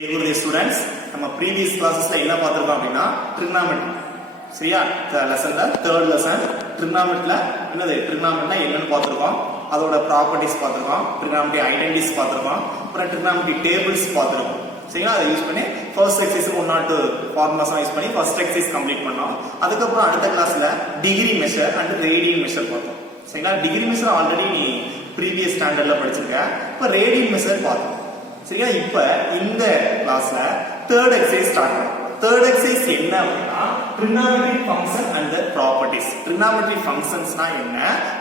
Good students, நம்ம previous classes என்ன பார்த்திருக்கோம் அப்படினா trigonometry. சரியா? லெசன்ல third lesson trigonometryல என்னது trigonometryனா என்னன்னு பார்த்திருக்கோம். அதோட properties பார்த்திருக்கோம். trigonometry identities பார்த்திருக்கோம். அப்புறம் trigonometry tables பார்த்திருக்கோம். சரியா? அதை யூஸ் பண்ணி first exercise 1 or 2 formulas use பண்ணி first exercise complete பண்ணோம். அதுக்கு அப்புறம் அடுத்த கிளாஸ்ல degree measure and radian measure பார்த்தோம். சரியா? degree measure ஆல்ரெடி நீ previous standardல படிச்சிருக்க. இப்ப radian measure பார்த்தோம். சரியா? இப்ப இந்த கிளாஸ்ல third exercise ஸ்டார்ட் பண்ணலாம். third exercise என்ன அப்படினா trigonometric function and their properties. trigonometric functionsனா என்ன,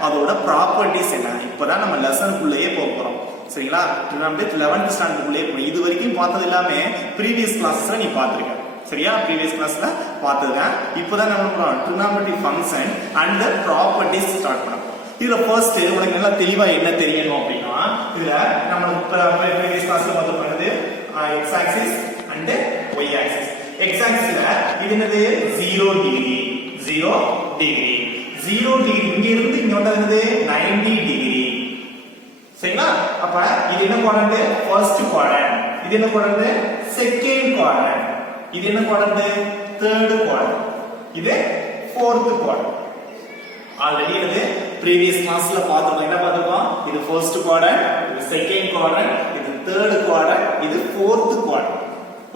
அதோட properties என்ன, இப்பதான் நம்ம லெசன் குள்ளேயே போக போறோம். சரிங்களா? trigonometric 11th ஸ்டாண்டர்ட் குள்ளேயே போறோம். இது வரைக்கும் பார்த்தது எல்லாமே previous classes நீ பாத்துருக்க. சரியா? previous classல பார்த்ததுங்க. இப்பதான் நம்ம பண்றோம் trigonometric function and their properties start பண்ணலாம். இதுல ஃபர்ஸ்ட் உங்களுக்கு நல்லா தெளிவா என்ன தெரியணும் அப்படினா இதுல நம்ம previous classல பார்த்தது பண்ணது x axis and y axis. x axisல இது என்னது 0 டிகிரி 0 டிகிரி 0 டிகிரி இங்க இருந்து இங்க வந்தது 90 டிகிரி. சரிங்களா? அப்ப இது என்ன குவாட்ரண்ட்? First quadrant. இது என்ன குவாட்ரண்ட்? Second quadrant. இது என்ன குவாட்ரண்ட்? Third quadrant. இது ஃபோர்த் குவாட்ரண்ட். ஆல்ரெடி இது previous classல பார்த்தோம். என்ன பார்த்தோம்? இது first quadrant, இது second quadrant, இது third quadrant, இது fourth quadrant.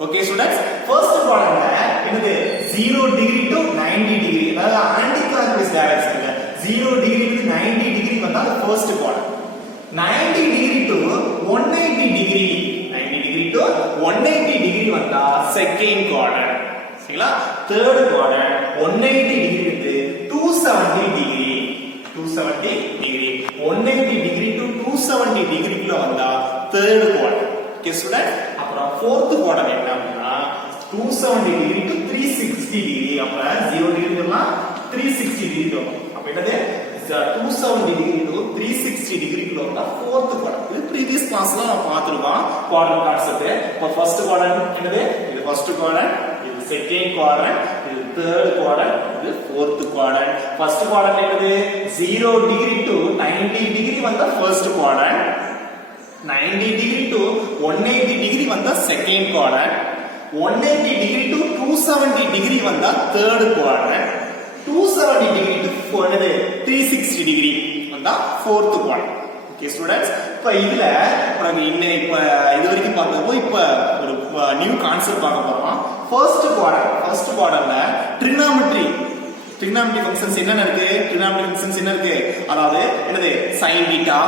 Okay students, first quadrantல என்னது 0 degree to 90 degree, அதாவது anti clockwise directionல 0 degree to 90 degree வந்தா first quadrant. 90 degree to 180 degree, 90 degree to 180 degree வந்தா second quadrant. சரிங்களா? third quadrant 180 degree to 270 degree. 270 degree 180 degree to 270 degree குள்ள வந்தா third quadrant. Okay student, அப்புறம் fourth quadrant என்ன அப்படினா 270 degree to 360 degree. அப்ப 0 degree னா 360 degree வரும். அப்ப என்னது 270 degree to 360 degree குள்ள வந்தா fourth quadrant. இது previous classல நான் பார்த்திருக்கோம் quadrant concept. இப்ப first quadrant என்னது? இது first quadrant, இது second quadrant, இது third quadrant, இது fourth quadrant. First quadrant என்னது? 0 degree to 90 degree வந்தா first quadrant, 90 degree to 180 degree வந்தா second quadrant, 180 degree to 270 degree வந்தா third quadrant, 270 degree to 360 degree வந்தா fourth quadrant. Okay students, இப்ப இதுல நம்ம இப்ப இது வரைக்கும் பார்த்தோம். இப்ப ஒரு நியூ கான்செப்ட் பார்க்க போறோம். ஃபர்ஸ்ட் குவாட்ரண்ட்ல trigonometry functions என்ன இருக்கு? trigonometry functions என்ன இருக்கு? அதாவது என்னது? sin theta,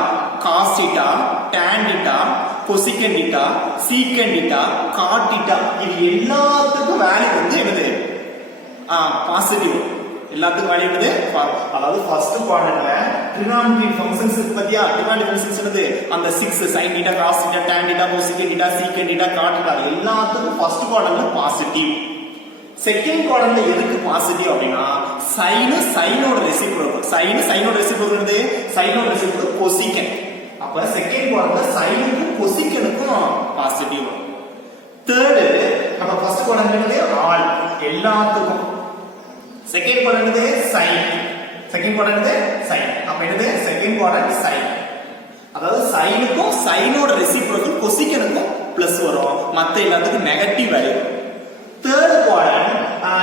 cos theta, tan theta, cosecant theta, secant theta, cot theta, இது எல்லாத்துக்கும் வேல்யூ வந்து என்னது? பாசிட்டிவ். எல்லாத்துக்கும் வேல்யூ என்னது? அதாவது ஃபர்ஸ்ட் குவாட்ரண்ட்ல trigonometry functions பத்தியா? trigonometry functions என்னது? அந்த 6 sin theta, cos theta, tan theta, cosecant theta, secant theta, cot theta எல்லாத்துக்கும் ஃபர்ஸ்ட் குவாட்ரண்ட்ல பாசிட்டிவ். செகண்ட் குவாட்ரண்ட்ல எதுக்கு பாசிட்டிவ் அப்படினா சைனோட ரெசிப்ரோக்கல். சைனோட ரெசிப்ரோக்கல் என்னது? சைனோட ரெசிப்ரோக்கல் cosecant. அப்ப செகண்ட் குவாட்ரண்ட்ல சைனுக்கும் cosecantக்கும் பாசிட்டிவ் வரும். தேர்ட், அப்ப ஃபர்ஸ்ட் குவாட்ரண்ட் என்னது? ஆல் எல்லாத்துக்கும். செகண்ட் குவாட்ரண்ட் என்னது? sin. செகண்ட் குவாட்ரண்ட் என்னது? sin. அப்ப என்னது? Second quadrant sin. அதாவது சைனுக்கும் சைனோட ரெசிப்ரோக்கல் cosecantக்கும் பிளஸ் வரும். மத்த எல்லாத்துக்கும் நெகட்டிவ் வேல்யூ. தேர்ட் குவாட்ரண்ட்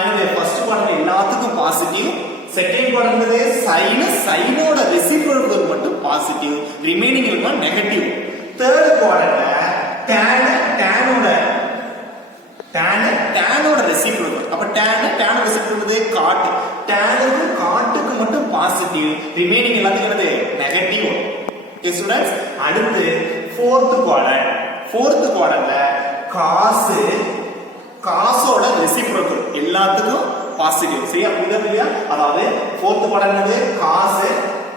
என்னது? ஃபர்ஸ்ட் குவாட்ரண்ட் எல்லாத்துக்கும் பாசிட்டிவ். செகண்ட் குவாட்ரண்ட் என்னது? சைனோட ரெசிப்ரோக்கல் மட்டும் பாசிட்டிவ், ரிமைனிங் எல்லாம் நெகட்டிவ். தேர்ட் குவாட்ரண்ட்ல டேனோட ரெசிப்ரோக்கல். அப்ப டேனோட ரெசிப்ரோக்கல் காட். டேனுக்கும் காட்டுக்கு மட்டும் பாசிட்டிவ், ரிமைனிங் எல்லாத்துக்கும் என்னது? நெகட்டிவ். ஓகே ஸ்டூடண்ட்ஸ், அடுத்து ஃபோர்த் குவாட்ரண்ட்ல காசோட ரெசிப்ரோக்கல் எல்லாத்துக்கும் பாசிட்டிவ். சரியா? புரியுதா இல்லையா? அதாவது ஃபோர்த் குவாட்ரண்ட் என்னது?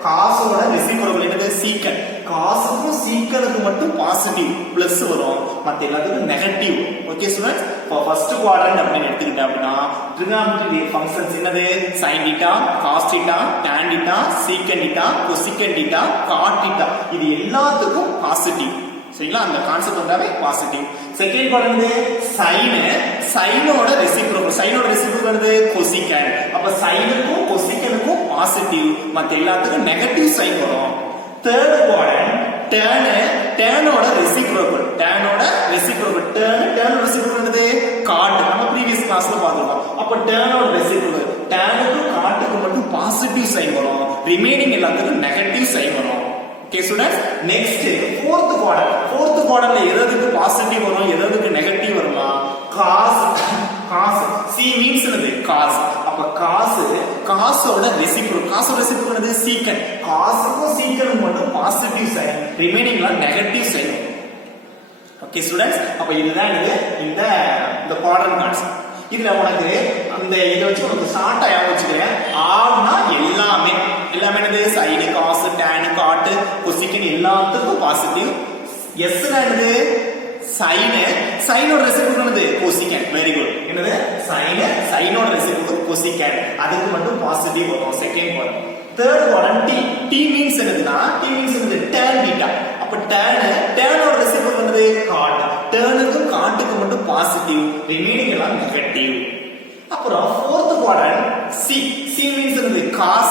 காசோட ரெசிப்ரோக்கல் என்னது? சீக்கன். காசுக்கும் சீக்கனுக்கு மட்டும் பாசிட்டிவ் பிளஸ் வரும், மத்த எல்லாத்துக்கும் நெகட்டிவ். ஓகே ஸ்டூடண்ட்ஸ், இப்போ ஃபர்ஸ்ட் குவாட்ரண்ட் அப்படின்னு எடுத்துக்கிட்டா அப்படின்னா trigonometry functions என்னது? sin theta, cos theta, tan theta, secant theta, cosecant theta, cot theta இது எல்லாத்துக்கும் பாசிட்டிவ். சரிங்களா? அந்த கான்செப்ட் வந்தாவே பாசிட்டிவ். செகண்ட் குவாட்ரண்ட் சைனோட ரெசிப்ரோக்கல் என்னது? cosecant. அப்ப சைனுக்கும் cosecantக்கும் பாசிட்டிவ், மத்த எல்லாத்துக்கும் நெகட்டிவ் சைன் வரும். தேர்ட் குவாட்ரண்ட் tan ஓட ரெசிப்ரோக்கல் tan ஓட ரெசிப்ரோக்கல் tan ஓட ரெசிப்ரோக்கல் என்னது cot நம்ம previous classல பார்த்தோம் அப்ப tan ஓட ரெசிப்ரோக்கல் tan க்கு cot க்கு மட்டும் பாசிட்டிவ் சைன் வரும் ரிமைனிங் எல்லாத்துக்கும் நெகட்டிவ் சைன் வரும் okay students next fourth quadrant எதுக்கு பாசிட்டிவ் வரும் எதுக்கு நெகட்டிவ் வருமா cos c means என்னது cos அப்ப cos ஓட ரெசிப்ரோக்கல் என்னது secant cos க்கு secant மட்டும் பாசிட்டிவ் சைன் ரிமைனிங்ல நெகட்டிவ் சைன் ஓகே ஸ்டூடண்ட்ஸ் அப்ப இதுதான் இந்த குவாட்ரண்ட் கான்செப்ட் இதுல உனக்கு அந்த இத வச்சு உனக்கு ஷார்ட்டா ஞாபகம் வச்சுக்கிறேன் ஆர்னா எல்லாமே என்னது sin cos tan cot cosecant எல்லாத்துக்கும் பாசிட்டிவ் s னா என்னது sin ஓட ரெசிப்ரோக்கல் என்னது cosecant வெரி குட் என்னது sin ஓட ரெசிப்ரோக்கல் cosecant அதுக்கு மட்டும் பாசிட்டிவ் வரும் second quadrant third quadrant t means என்னதுன்னா tan theta அப்ப tan ஓட ரெசிப்ரோக்கல் என்னது cot tan க்கு cot க்கு மட்டும் பாசிட்டிவ் ரிமைனிங் எல்லாம் நெகட்டிவ் அப்புறம் fourth quadrant c மீன்ஸ் என்னது cos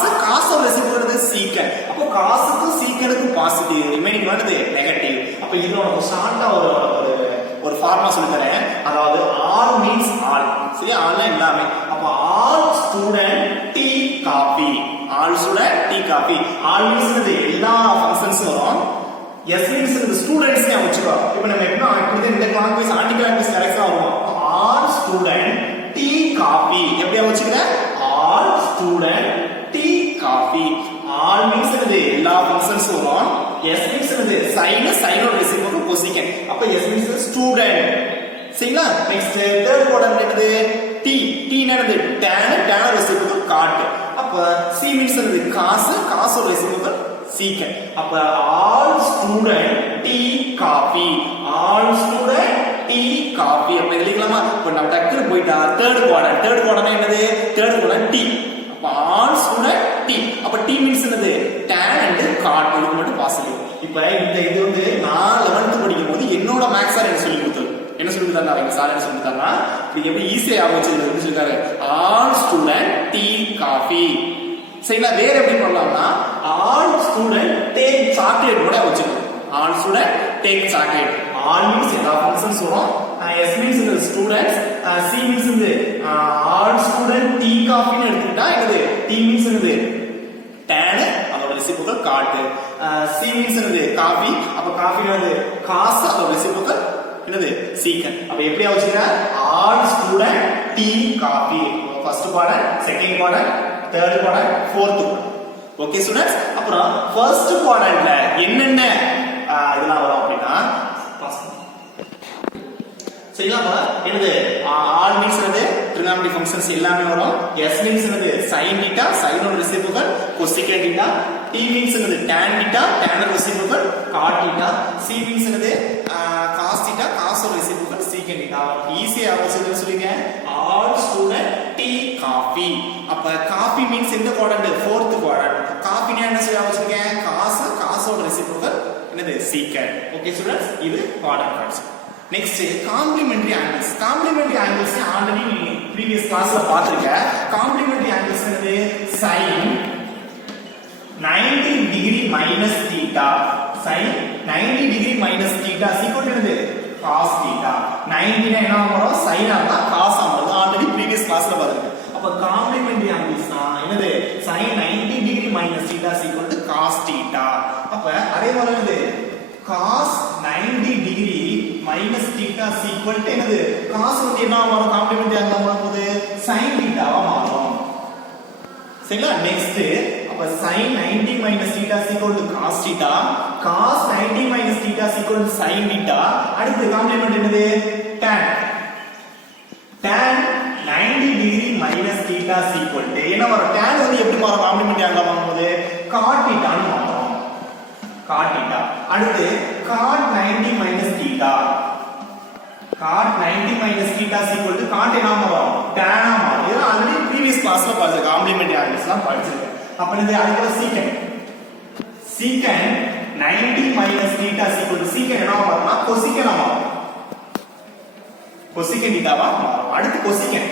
ஓட ரெசிப்ரோக்கல் என்னது secant அப்ப cos க்கு secant க்கு பாசிட்டிவ் ரிமைனிங் என்னது நெகட்டிவ் அப்ப இதோட ஷார்ட்டா ஒரு ஃபார்முலா சொல்லி தரேன் அதாவது all means all சரி all எல்லாமே அப்ப all student tea coffee all means என்னது எல்லா ஃபங்க்ஷன்ஸ் வரும் s means என்னது ஸ்டூடண்ட்ஸ் னே வச்சுக்கோ இப்போ நம்ம எப்பனா இப்படி இந்த கிளாக் வைஸ் ஆர்டிகல் வைஸ் கரெக்ட்டா வரும் all student tea coffee எப்படி வச்சுக்கிறேன் all student tea coffee all means என்னது எல்லா ஃபங்க்ஷன்ஸ் வரும் s means என்னது sin ஓட ரெசிப்ரோக்கல் cosecant அப்ப s means student சரிங்களா நெக்ஸ்ட் தேர்ட் குவாட்ரண்ட் என்னது t என்னது tan ஓட ரெசிப்ரோக்கல் cot அப்ப c means என்னது cos ஓட ரெசிப்ரோக்கல் secant அப்ப all student tea coffee அப்ப எழுதிக்கலாமா இப்ப நம்ம டக்குனு போய்டா தேர்ட் குவாட்ரண்ட் என்னது தேர்ட் குவாட்ரண்ட் t அப்ப all student t அப்ப t means என்னது tan and cot இது மட்டும் பாசிட்டிவ் இப்போ இது வந்து நான் 11th படிக்கும்போது என்னோட மேக்ஸ் சார் எனக்கு சொல்லி கொடுத்தாரு என்ன சொல்லி கொடுத்தாங்க எங்க சார் என்ன சொல்லி கொடுத்தாங்கன்னா இது எப்படி ஈஸியா ஆகும் வச்சு சொல்லிருக்காரு all student tea coffee சரிங்களா வேற எப்படி பண்ணலாம்னா all student take chocolate கூட வச்சுக்கணும் all student take chocolate all means எல்லா ஃபங்க்ஷன்ஸ் வரும் s means the students c means the all student tea coffee னு எடுத்துட்டா இது t means the tan அதோட reciprocal cot c means the coffee அப்ப coffee னது cos அதோட ரெசிப்ரோக்கல் என்னது secant அப்ப எப்படி வச்சுக்கிறா all student tea coffee first quadrant second quadrant third quadrant fourth quadrant okay students அப்புறம் ஃபர்ஸ்ட் குவாட்ரண்ட்ல என்னென்ன இதெல்லாம் வரும் அப்படினா சரிங்களா என்னது ஆல் மீன்ஸ் என்னது ட்ரிகோனோமெட்ரி ஃபங்க்ஷன்ஸ் எல்லாமே வரும் s மீன்ஸ் என்னது sin theta sin ஓட reciprocal cosecant theta t means என்னது tan theta tan ஓட reciprocal cot theta c means என்னது cos theta cos ஓட ரெசிப்ரோக்கல் secant theta ஈஸியா சொல்லுங்க all student tea coffee அப்ப coffee means எந்த குவாட்ரண்ட் fourth quadrant coffee னா என்ன சொல்ல வச்சிருக்கேன் cos ஓட ரெசிப்ரோக்கல் என்னது secant ஓகே ஸ்டூடண்ட்ஸ் இது quadrant concept next complementary angles already நீ previous கிளாஸ்ல பாத்துருக்க காம்ப்ளிமெண்டரி ஆங்கிள்ஸ் என்னது sin 90 degree minus θ sin 90 degree minus θ equal என்னது cos θ 90 னா என்ன வரும் sin ஆ cos ஆ வரும் ஆல்ரெடி previous கிளாஸ்ல பாத்துருக்க அப்ப காம்ப்ளிமெண்டரி ஆங்கிள்ஸ் என்னது sin 90 degree minus θ equal to cos θ அப்ப அதே மாதிரி என்னது cos 90 degree minus theta is equal to என்னது cos வந்து என்ன வரும் காம்ப்ளிமெண்டரி ஆங்கிள் வரும்போது sin theta வா மாறும் சரிங்களா நெக்ஸ்ட் அப்ப sin 90 minus theta is equal to cos theta cos 90 minus theta is equal to sin theta அடுத்து காம்ப்ளிமெண்ட் என்னது tan 90 degree minus theta is equal to என்ன வரும் tan வந்து எப்படி மாறும் காம்ப்ளிமெண்டரி ஆங்கிள் வரும்போது cot theta னு மாறும் cot theta அடுத்து cot 90 minus theta cot 90 minus theta is equal to cot என்ன மாறும் tan ஆ மாறும் இது ஆல்ரெடி previous கிளாஸ்ல பார்த்த காம்ப்ளிமெண்டரி ஆங்கிள்ஸ்லாம் படிச்சிருக்கேன் அப்ப இது அதுக்கு secant 90 minus theta is equal to secant என்ன மாறும்னா cosecant ஆ மாறும் cosecant theta வா மாறும் அடுத்து cosecant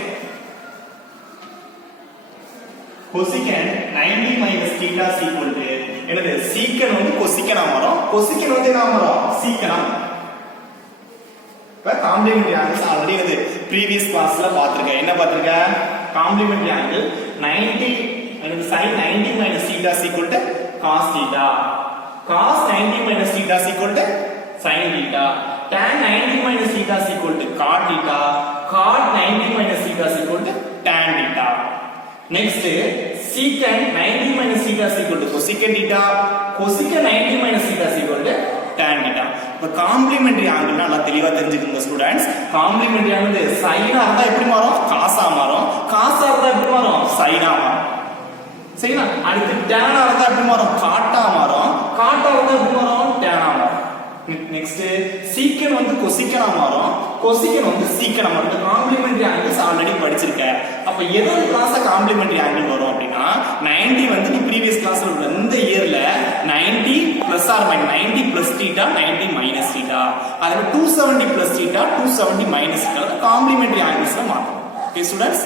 90 minus theta is equal to என்னது சீக்கன் வந்து கொசிக்கனா மாறும், கொசிக்கன் வந்து என்ன மாறும் சீக்கனா. இப்ப காம்ப்ளிமெண்டரி ஆங்கிள்ஸ் ஆல்ரெடி இது ப்ரீவியஸ் கிளாஸ்ல பாத்துருக்கேன். என்ன பாத்துருக்கேன்? காம்ப்ளிமெண்டரி ஆங்கிள் 90 எனக்கு sin 90 minus theta is equal to cos theta, cos 90 minus theta is equal to sin theta, tan 90 minus theta is equal to cot theta, cot 90 minus theta is equal to tan theta. Next secant 90 minus theta is equal to cosecant theta, cosecant 90 minus theta is equal to tan theta. இப்ப complementary angle நல்லா தெளிவா தெரிஞ்சுக்கங்க students. Complementary angle China இருந்தா எப்படி மாறும் காசா மாறும், காசா இருந்தா எப்படி மாறும் சைனா மாறும். சரிங்களா? அடுத்து டேனா இருந்தா எப்படி மாறும் காட்டா மாறும், காட்டா இருந்தா எப்படி மாறும் டேனா மாறும். நெக்ஸ்ட் சீக்கன் வந்து கொசிக்கனா மாறும், கொசிக்கன் வந்து சீக்கனா மாறும். காம்ப்ளிமெண்டரி ஆங்கிள்ஸ் ஆல்ரெடி படிச்சிருக்கேன். அப்ப எதோ கிளாஸ்ல காம்ப்ளிமெண்டரி ஆங்கிள் வரும் அப்படின்னா 90 வந்து நீ ப்ரீவியஸ் கிளாஸ்ல உள்ள இந்த இயர்ல 90 plus or minus 90 plus theta 90 minus theta, அதுல 270 plus theta 270 minus theta complementary ஆங்கிள்ஸ்ல மாறும். Okay students?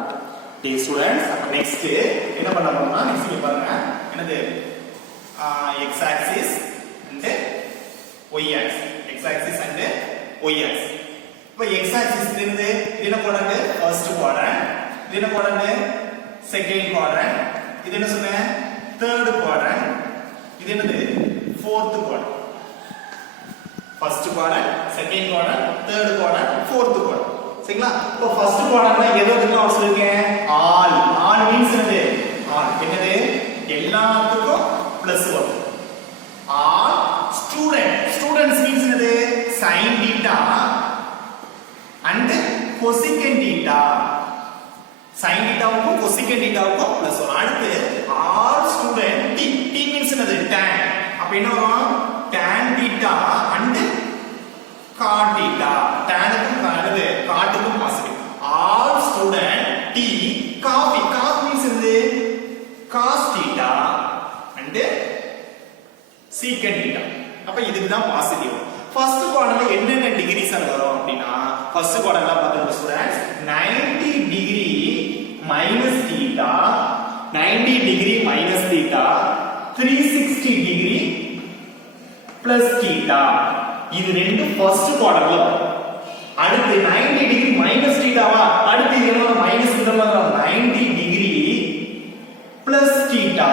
Okay students, next என்ன பண்ண போறோம்னா நெக்ஸ்ட் இங்க பாருங்க என்னது x axis and y axis, x axis and y axis. இப்ப x axis இருந்து இது என்ன குவாட்ரண்ட் ஃபர்ஸ்ட் குவாட்ரண்ட், இது என்ன குவாட்ரண்ட் செகண்ட் குவாட்ரண்ட், இது என்ன சொன்னேன் தேர்ட் குவாட்ரண்ட், இது என்னது fourth quadrant. First quadrant, second quadrant, third quadrant, fourth quadrant. சரிங்களா? இப்போ ஃபர்ஸ்ட் குவாட்ரண்ட்ல எது எதுக்கு சொல்லிருக்கேன் ஆல், ஆல் மீன்ஸ் என்னது ஆல் என்னது எல்லாத்துக்கும் பிளஸ் வரும். ஆல் ஸ்டூடண்ட், ஸ்டூடண்ட்ஸ் மீன்ஸ் என்னது sin theta and cosecant theta, sin theta வுக்கும் cosecant theta வுக்கும் பிளஸ் வரும். அடுத்து all student t, t means என்னது tan, அப்ப என்ன வரும் tan theta and cot theta, tan க்கும் என்னது cot க்கும் positive. All student t copy, cos means என்னது cos theta and secant theta, அப்ப இதுக்கு தான் பாசிட்டிவ். ஃபர்ஸ்ட் குவாட்ரண்ட்ல என்னென்ன டிகிரிஸ் வரும் அப்படினா ஃபர்ஸ்ட் குவாட்ரண்ட்ல பாருங்க students 90 degree minus theta, 90 degree minus theta, 360 degree plus theta, இது ரெண்டு ஃபர்ஸ்ட் குவாட்ரண்ட்ல வரும். அடுத்து 90 டிகிரி மைனஸ் தீட்டாவா, அடுத்து இது என்ன மைனஸ் இந்த மாதிரி 90 degree plus theta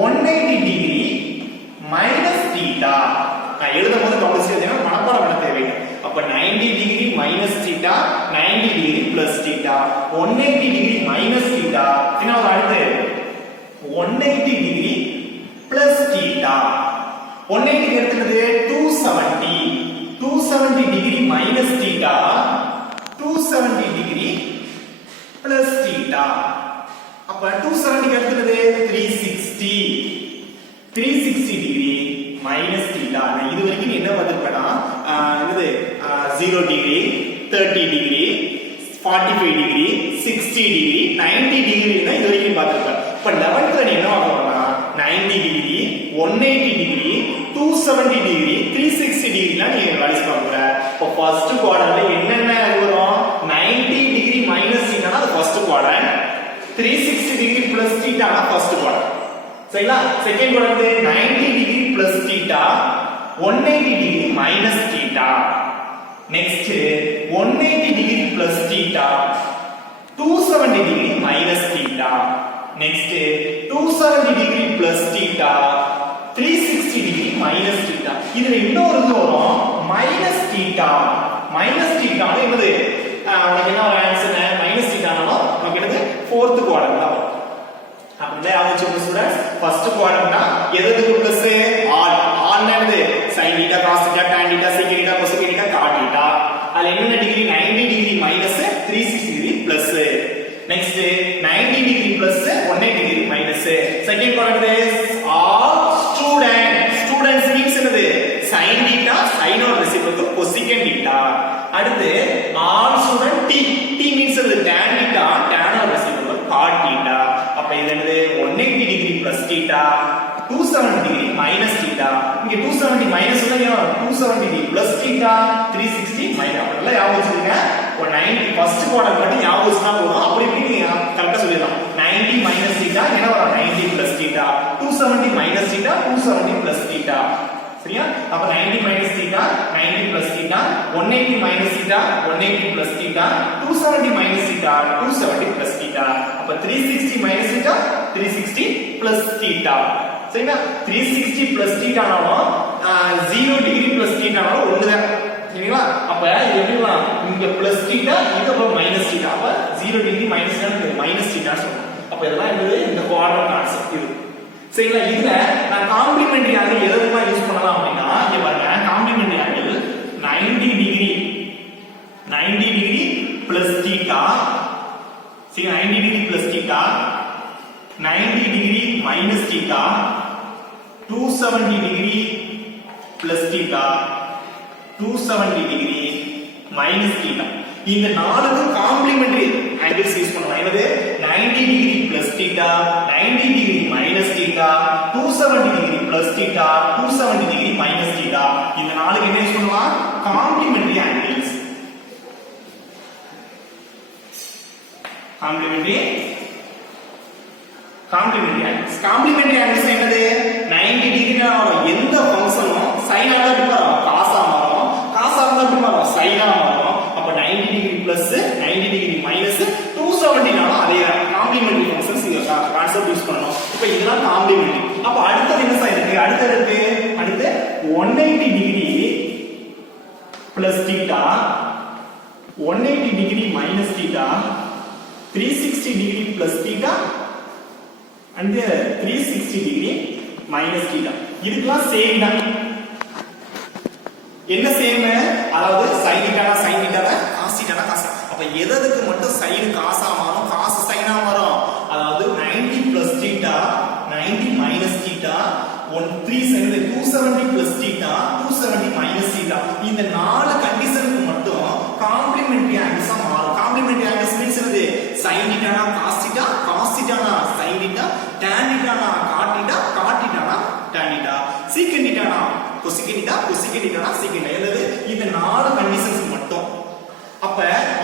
180 degree minus theta. நான் எழுதும்போது கவனிச்சு எழுதினா மனப்பாடம் பண்ண தேவையில்லை. அப்ப 90 degree minus theta, 90 degree plus theta, 180 degree minus theta, என்ன அடுத்து 180 டிகிரி பிளஸ் தீட்டா, 180 எடுத்துக்கிறது 270, 270 degree minus theta, 270 degree plus theta. அப்ப 270 எடுத்துக்கிறது 360, 360 டிகிரி மைனஸ் தீட்டா. இது வரைக்கும் என்ன வந்திருக்கனா என்னது 0 degree, 30 degree, 45 degree, 60 degree, 90 degree தான் இது வரைக்கும் பார்த்திருக்கேன். இப்ப 11th நீ என்ன பார்க்கறோம்னா 90 டிகிரி, 180 டிகிரி, 270 டிகிரி, 360 டிகிரிலாம் நீ அனலைஸ் பண்ண போற. இப்போ ஃபர்ஸ்ட் குவாட்ரண்ட்ல என்னென்ன வரும் 90 டிகிரி மைனஸ் தீட்டானா அது ஃபர்ஸ்ட் குவாட்ரண்ட், 360 டிகிரி பிளஸ் தீட்டானா ஃபர்ஸ்ட் குவாட்ரண்ட். சரிங்களா? Second quadrant 90 degree plus theta, 180 degree minus theta. Next 180 degree plus theta, 270 degree minus theta. Next 270 degree plus theta, 360 degree minus theta. இதுல இன்னொரு வரும் மைனஸ் தீட்டா. மைனஸ் தீட்டா என்னது உங்களுக்கு என்ன ஒரு answer minus தீட்டானாலும் நமக்கு என்னது ஃபோர்த் குவாட்ரண்ட் தான். அப்படியே ஆரம்பிச்சு ஸ்டூடண்ட்ஸ் ஃபர்ஸ்ட் குவாட்ரண்ட்னா எதுக்கு பிளஸ் ஆல், ஆல் என்னது sin θ cos θ tan θ sec θ cos θ cot θ. அதுல என்னென்ன degree 90 degree minus 360 degree plus. Next 90 degree plus 180 degree minus. Second quadrant all student, students means என்னது sin θ sin or reciprocal cosecant θ. அடுத்து all student t, t means என்னது tan θ tan or reciprocal cot θ. அப்ப இது என்னது 180 degree plus theta, 270 degree minus theta. இங்க 270 minus இல்ல 270 degree plus theta, 360 minus. அப்படிலாம் ஞாபகம் வச்சுக்கங்க. ஒரு 90 ஃபர்ஸ்ட் குவாட்ரண்ட் மட்டும் ஞாபகம் வச்சுனா போதும். அப்படி இப்படி நீங்க கரெக்ட்டா சொல்லிடலாம். 90 மைனஸ் தீட்டா என்ன வரும் 90 plus theta 270 minus theta 270 plus theta சரியா அப்ப 90 minus theta 90 plus theta 180 minus theta 180 plus theta 270 minus theta 270 plus theta அப்ப 360 மைனஸ் தீட்டா 360 பிளஸ் தீட்டா சரியா 360 பிளஸ் தீட்டானாலும் 0 டிகிரி பிளஸ் தீட்டானாலும் ஒண்ணுதான் சரிங்களா அப்ப இது எப்படிலாம் இங்க பிளஸ் தீட்டா இது அப்புறம் மைனஸ் தீட்டா அப்ப 0 degree minus theta minus theta சொல்றோம் அப்ப இதெல்லாம் என்னது இந்த குவாட்ரண்ட் கான்செப்ட் இது சரிங்களா இதுல நான் காம்ப்ளிமெண்டரி ஆங்கிள் எதுமா யூஸ் பண்ணலாம் அப்படினா இங்க பாருங்க complementary angle 90 degree plus theta சரி 90 degree plus theta 90 degree minus theta 270 degree plus theta 270 degree minus theta இந்த நாலுக்கு காம்ப்ளிமெண்டரி ஆங்கிள்ஸ் யூஸ் பண்ணலாம் என்னது 90 degree plus theta 90 degree minus theta 270 degree plus theta 270 degree minus theta இந்த நாலுக்கு என்ன use பண்ணலாம் complementary angles complementary angles என்னது 90 degree வரும் எந்த ஃபங்க்ஷனும் சைனா தான் எப்படி வரும் காசா மாறும் காசா இருந்தா எப்படி வரும் சைனா மாறும் அப்ப 90 டிகிரி பிளஸ் 90 டிகிரி மைனஸ் 270 நாலும் அதே காம்ப்ளிமெண்டரி ஃபங்க்ஷன்ஸ் இந்த கான்செப்ட் யூஸ் பண்ணனும் இப்போ இதெல்லாம் காம்ப்ளிமெண்டரி அப்ப அடுத்து என்ன சார் இருக்கு அடுத்து 180 degree plus theta 180 degree minus theta 360 degree plus theta and 360 degree minus theta இதுக்கெல்லாம் சேம் தான் என்ன சேம் அதாவது sin தீட்டானா sin தீட்டாவை cos தீட்டானா cos அப்ப எதுக்கு மட்டும் sin காசா மாறும் cos sin ஆ மாறும் அதாவது 90 plus theta 90 minus theta 270 plus theta 270 minus theta இந்த நாலு கண்டிஷனுக்கு மட்டும் காம்ப்ளிமெண்டரி ஆங்கிள்ஸ் மாறும் காம்ப்ளிமெண்டரி ஆங்கிள்ஸ் மீன்ஸ் என்னது sin தீட்டானா cos theta cos தீட்டானா sin theta tan தீட்டானா cot theta cot தீட்டானா tan theta secant தீட்டானா cosecant theta cosecant தீட்டானா secant என்னது இந்த நாலு கண்டிஷன்ஸ் மட்டும் அப்ப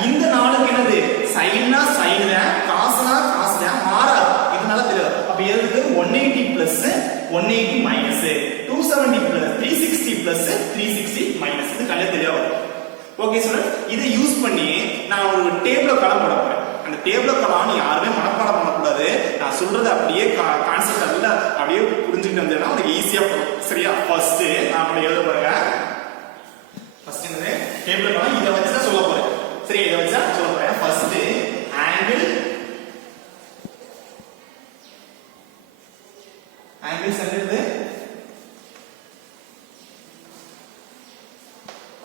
இந்த நாலுக்கு என்னது சைனா சைன் தான் காஸ்னா காஸ் தான் மாறாது இதனால தெரியும் அப்ப எதுக்கு 180 plus 180 minus 270 plus 360 plus 360 minus இது கண்ணு தெரியாது ஓகே சார் இதை யூஸ் பண்ணி நான் ஒரு டேபிள கலம் போட போறேன் அந்த டேபிள கலம் நீ யாருமே மனப்பாடம் பண்ண கூடாது நான் சொல்றது அப்படியே கான்செப்ட் அல்ல அப்படியே புரிஞ்சுக்கிட்டு வந்தேன்னா உங்களுக்கு ஈஸியா போகும் சரியா ஃபர்ஸ்ட் நான் அப்படி எழுத போறேன் ஃபர்ஸ்ட் என்னது டேபிள் கலம் இத வச்சு தான் சொல்ல போறேன் சரி இத வச்சு தான் சொல்ல போறேன் ஃபர்ஸ்ட் ஆங்கிள் என்னது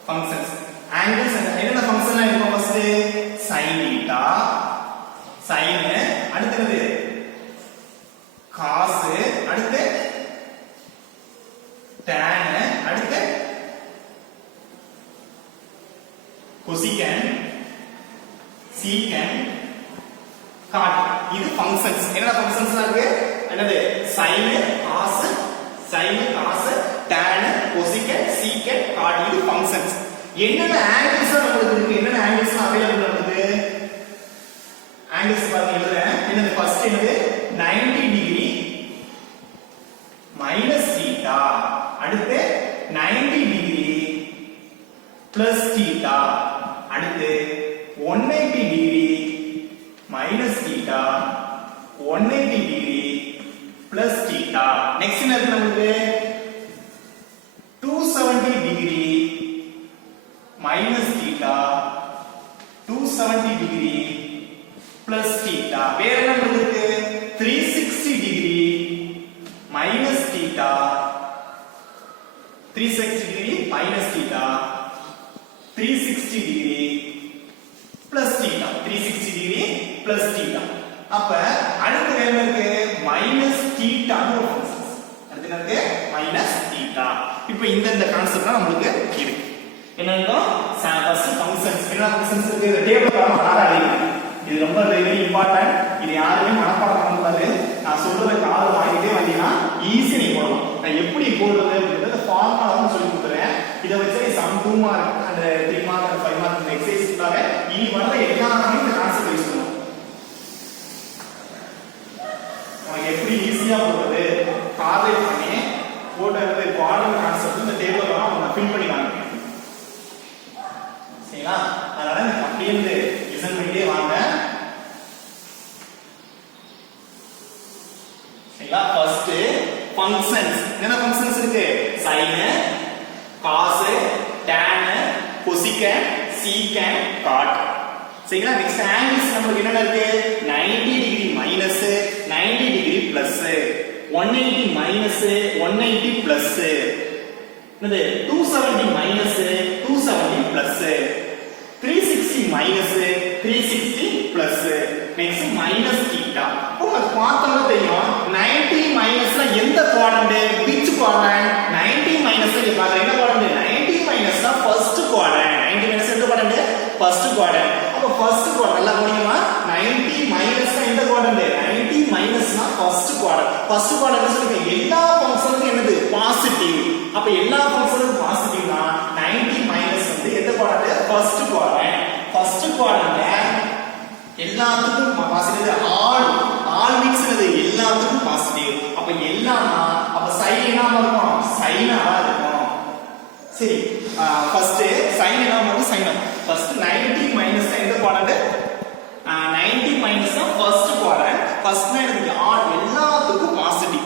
ஃபங்க்ஷன்ஸ் ஆங்கிள்ஸ் என்னென்ன ஃபங்க்ஷன்லாம் இருக்கும் ஃபர்ஸ்ட் sin θ sin அடுத்து cos அடுத்து tan அடுத்து cosecant secant cot இது ஃபங்க்ஷன்ஸ் என்னென்ன ஃபங்க்ஷன்ஸ்லாம் இருக்கு என்னது sin cos tan cosecant secant cot இது ஃபங்க்ஷன்ஸ் என்னென்ன ஆங்கிள்ஸ் நமக்கு இருக்கு என்னென்ன ஆங்கிள்ஸ் அவேலபிள் இருக்குது ஆங்கிள்ஸ் பாருங்க எழுதுறேன் என்னது ஃபர்ஸ்ட் என்னது 90 டிகிரி மைனஸ் தீட்டா அடுத்து 90 டிகிரி பிளஸ் தீட்டா அடுத்து 180 degree minus theta 180 degree plus theta next என்ன இருக்கு நமக்கு 270 degree minus theta 270 degree plus theta வேற என்ன இருக்கு 360 degree minus theta 360 degree minus theta 360 degree plus theta 360 degree plus theta அப்ப அடுத்து வேற என்ன இருக்கு minus theta னு ஒரு ஃபங்க்ஷன் அடுத்து என்ன இருக்கு minus theta இப்போ இந்த கான்செப்ட் தான் நமக்கு இருக்கு என்னன்னா ஃபர்ஸ்ட் ஃபங்க்ஷன்ஸ் என்ன ஃபங்க்ஷன்ஸ் இருக்கு இந்த டேபிள் காலம் ஆறாடி இது ரொம்ப வெரி இம்பார்ட்டன்ட் இது யாருமே மனப்பாடம் பண்ண கூடாது நான் சொல்றத கால் வாங்கிட்டே வந்தீங்கன்னா ஈஸி நீ போடலாம் நான் எப்படி போடுறது அப்படிங்கறத ஃபார்முலா வந்து சொல்லி கொடுத்துறேன் இத வச்சு சம் 2 மார்க் அந்த 3 மார்க் அந்த 5 மார்க் எக்ஸர்சைஸ் கொடுத்தாங்க இனி வர எல்லாமே இந்த கான்செப்ட் யூஸ் பண்ணுவோம் சரிங்களா? அதனால அப்படியே லிசன் பண்ணிட்டே வாங்க. சரிங்களா? First functions. என்ன ஃபங்க்ஷன்ஸ் இருக்கு? sin, cos, tan, cosecant, secant, cot. சரிங்களா? நெக்ஸ்ட் ஆங்கிள்ஸ் நமக்கு என்னென்ன இருக்கு? 90 degree minus, 90 degree plus, 180 minus, 180 plus, என்னது 270 minus, 270 plus, 360 minus, 360 plus, next minus theta. உங்களுக்கு பார்த்தோம்னா தெரியும் 90 மைனஸ்ல எந்த குவாட்ரண்ட்? which quadrant? 90 மைனஸ்ல நீங்க பாருங்க என்ன குவாட்ரண்ட்? 90 மைனஸ்னா ஃபர்ஸ்ட் குவாட்ரண்ட். 90 மைனஸ் எந்த குவாட்ரண்ட்? First quadrant. அப்ப ஃபர்ஸ்ட் குவாட்ரண்ட் எல்லாம் கவனிக்கமா. 90 மைனஸ்னா எந்த குவாட்ரண்ட்? 90 மைனஸ்னா ஃபர்ஸ்ட் குவாட்ரண்ட். ஃபர்ஸ்ட் குவாட்ரண்ட் சொல்லுங்க எல்லா ஃபங்க்ஷனுக்கும் என்னது? பாசிட்டிவ். அப்ப எல்லா ஃபங்க்ஷனுக்கும் பாசிட்டிவ்னா 90 மைனஸ் எந்த குவாட்ரண்ட்? First quadrant. ஃபர்ஸ்ட் குவாட்ரண்ட்ல எல்லாத்துக்கும் பாசிட்டிவ். ஆல் மீன்ஸ் என்னது? எல்லாத்துக்கும் பாசிட்டிவ். அப்ப எல்லாம்னா அப்ப sin என்னவா இருக்கும்? சைனாவா இருக்கும். சரி, ஃபர்ஸ்ட் sin என்னவா இருக்கும்? சைனா. ஃபர்ஸ்ட் 90 மைனஸ் எந்த குவாட்ரண்ட்? 90 மைனஸ் தான் ஃபர்ஸ்ட் குவாட்ரண்ட். ஃபர்ஸ்ட்னா எனக்கு ஆல் எல்லாத்துக்கும் பாசிட்டிவ்.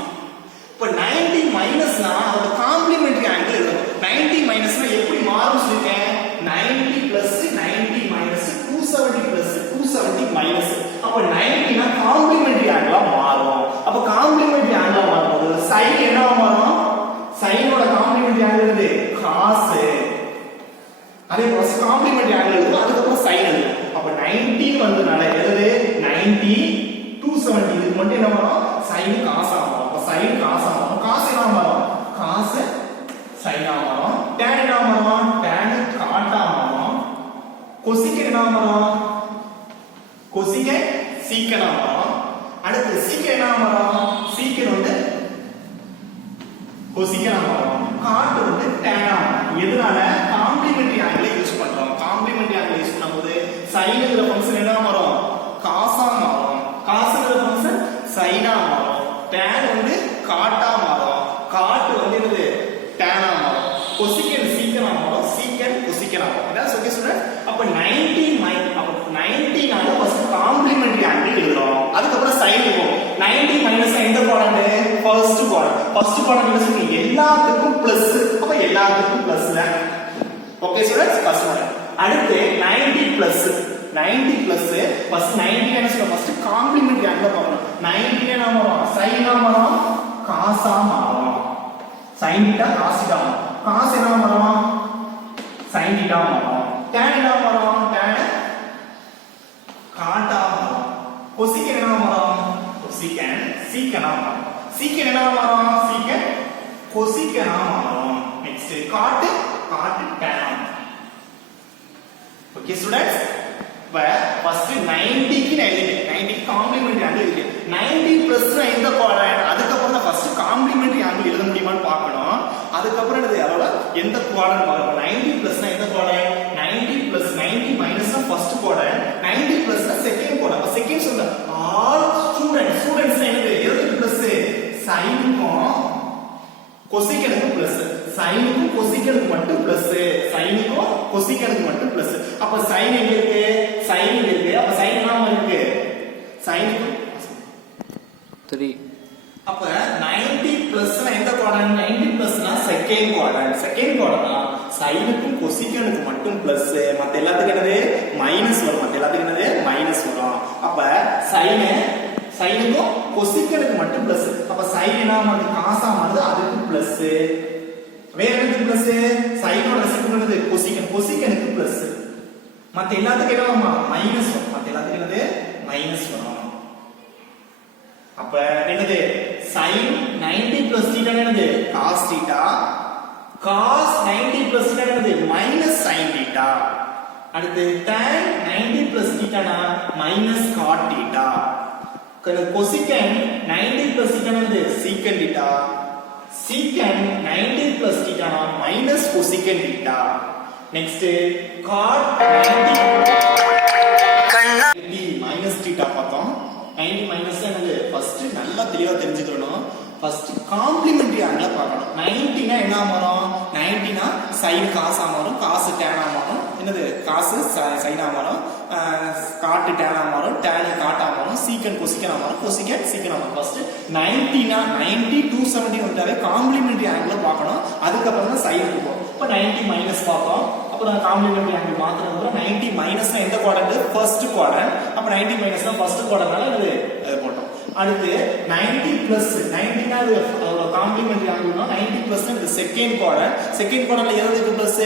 இப்ப 90 மைனஸ்னா அதோட காம்ப்ளிமெண்டரி ஆங்கிள் எழுதணும். 90 மைனஸ்னா எப்படி மாறும் சொல்லிருக்கேன்? 90 பிளஸ் 90 மைனஸ் 270 பிளஸ் 270 மைனஸ். அப்ப 90 னா காம்ப்ளிமெண்டரி ஆங்கிளா மாறும். அப்ப காம்ப்ளிமெண்டரி ஆங்கிளா மாறும்போது sin என்னவா மாறும்? சைனோட காம்ப்ளிமெண்டரி ஆங்கிள் என்னது? cos. அதே ஃபர்ஸ்ட் காம்ப்ளிமெண்டரி ஆங்கிள் எழுதும், அதுக்கு அப்புறம் sin எழுதும். அப்ப 90 வந்தனால என்னது? 90 270 இதுக்கு மட்டும் என்ன வரும்? sin cos ஆ வரும். அப்ப sin cos ஆ வரும். cos என்ன வரும்? cos sin ஆ வரும். tan என்ன வரும்? tan cot ஆ வரும். cosecant என்ன வரும்? cosecant secant ஆ வரும். அடுத்து secant என்ன வரும்? secant cosecant ஆ வரும். cot tan ஆ வரும். எதனால? காம்ப்ளிமெண்டரி ஆங்கிள் யூஸ் பண்றோம். காம்ப்ளிமெண்டரி ஆங்கிள் யூஸ் பண்ணும்போது sinங்கிற ஃபங்க்ஷன் என்ன வரும்? cos ஆ மாறும். cosங்கிற ஃபங்க்ஷன் sin ஆ மாறும். tan cot ஆ மாறும். cot என்னது? tan ஆ மாறும். cosecant secant ஆ மாறும். secant cosecant ஆ மாறும். இதான் ஓகே ஸ்டூடண்ட். அப்ப 90 நால ஃபர்ஸ்ட் காம்ப்ளிமெண்டரி ஆங்கிள் எழுதுறோம். அதுக்கு அப்புறம் sin இருக்கும். 90 மைனஸ் எந்த quadrant? First quadrant. First quadrant என்ன சொல்றீங்க? எல்லாத்துக்கும் பிளஸ். அப்ப எல்லாத்துக்கும் பிளஸ்ல. Okay students, first quadrant. அடுத்து 90 பிளஸ் 90 பிளஸ் ஃபர்ஸ்ட் 90 என்ன சொல்றோம்? ஃபர்ஸ்ட் காம்ப்ளிமெண்டரி ஆங்கிள் பார்க்கணும். 90 என்ன வரும்? sin ஆ வரும். cos ஆ மாறும். sin θ cos θ மாறும். cos என்ன வரும்? sin θ மாறும். tan என்ன வரும்? tan cot ஆ மாறும். cosecant என்ன வரும்? cosecant secant ஆ மாறும். secant என்ன வரும்? secant cosecant ஆ மாறும். Next cot tan. Okay students, இப்ப ஃபர்ஸ்ட் 90 க்கு நான் எழுதிட்டேன். 90 க்கு காம்ப்ளிமெண்டரி ஆங்கிள் எழுதிட்டேன். 90 பிளஸ்னா எந்த குவாட்ரண்ட்? அதுக்கு அப்புறம் தான் ஃபர்ஸ்ட் காம்ப்ளிமெண்டரி ஆங்கிள் எழுத முடியுமான்னு பார்க்கணும். அதுக்கு அப்புறம் என்னது? அதோட எந்த குவாட்ரண்ட் பார்க்கணும். 90 பிளஸ்னா எந்த குவாட்ரண்ட்? 90 பிளஸ் 90 மைனஸ்னா ஃபர்ஸ்ட் குவாட்ரண்ட். 90 பிளஸ்னா செகண்ட் குவாட்ரண்ட். அப்ப செகண்ட் சொல்ற ஆல் ஸ்டூடண்ட்ஸ் என்னது? எதுக்கு பிளஸ்? சைனுக்கும் கொசிகனுக்கும் பிளஸ். சைனுக்கும் கொசிகனுக்கும் மட்டும் பிளஸ். சைனுக்கும் கொசிகனுக்கும் மட்டும் பிளஸ். அப்ப சைன் எங்க இருக்கு? சைன் இங்க இருக்கு. அப்ப சைன் என்னவா இருக்கு? சைனுக்கு 3. அப்ப 90 பிளஸ்னா எந்த குவாட்ரண்ட்? 90 பிளஸ்னா செகண்ட் குவாட்ரண்ட். செகண்ட் குவாட்ரண்ட்னா சைனுக்கும் கொசிகனுக்கும் மட்டும் பிளஸ். மத்த எல்லாத்துக்கும் என்னது? மைனஸ் வரும். மத்த எல்லாத்துக்கும் என்னது? மைனஸ் வரும். அப்ப சைனுக்கும் கொசிகனுக்கு மட்டும் பிளஸ். அப்ப சைன் என்ன மாறுது? காசா மாறுது. அதுக்கு பிளஸ். வேற எதுக்கு பிளஸ்? சைனோட ரெசிபிள் என்னது? கொசிகன். கொசிகனுக்கு பிளஸ். மத்த எல்லாத்துக்கும் என்ன வரும்? மைனஸ் வரும். மத்த எல்லாத்துக்கும் என்னது? மைனஸ் வரும். அப்ப என்னது? sin 90 plus theta என்னது? cos theta. cos 90 plus theta என்னது? minus sin theta. அடுத்து tan 90 plus theta னா minus cot theta. cosecant 90 plus theta என்னது? secant theta. secant 90 plus theta னா minus cosecant theta. next cot 90 minus theta பார்த்தோம். 90 minus என்னது? First நல்லா தெளிவா தெரிஞ்சுக்கணும். ஃபர்ஸ்ட் காம்ப்ளிமெண்டரி ஆங்கிள் பார்க்கணும். 90 னா என்ன வரும்? 90 னா sin cos ஆ மாறும். cos tan ஆ மாறும். என்னது? காசு சைனா மாறும், காட்டு டேனா மாறும், டேனு காட்டா மாறும், சீக்கன் கொசிக்கனா மாறும், கொசிக்கன் சீக்கனா மாறும். ஃபர்ஸ்ட் 90 270 வந்துட்டாவே காம்ப்ளிமெண்டரி ஆங்கிள் பார்க்கணும். அதுக்கப்புறம் தான் சைன் இருக்கும். இப்போ 90 மைனஸ் பார்த்தோம். அப்புறம் காம்ப்ளிமெண்டரி ஆங்கிள் மாத்திரம் 90 மைனஸ்னா எந்த குவாட்ரண்ட்? First quadrant. அப்ப 90 மைனஸ்னா ஃபர்ஸ்ட் குவாட்ரண்ட்னால இது போட்டோம். அடுத்து 90 பிளஸ் 90னா அது காம்ப்ளிமெண்டரி ஆங்கிள்னா 90 பிளஸ் இது செகண்ட் குவாட்ரண்ட். செகண்ட் குவாட்ரண்ட்ல எதுக்கு பிளஸ்?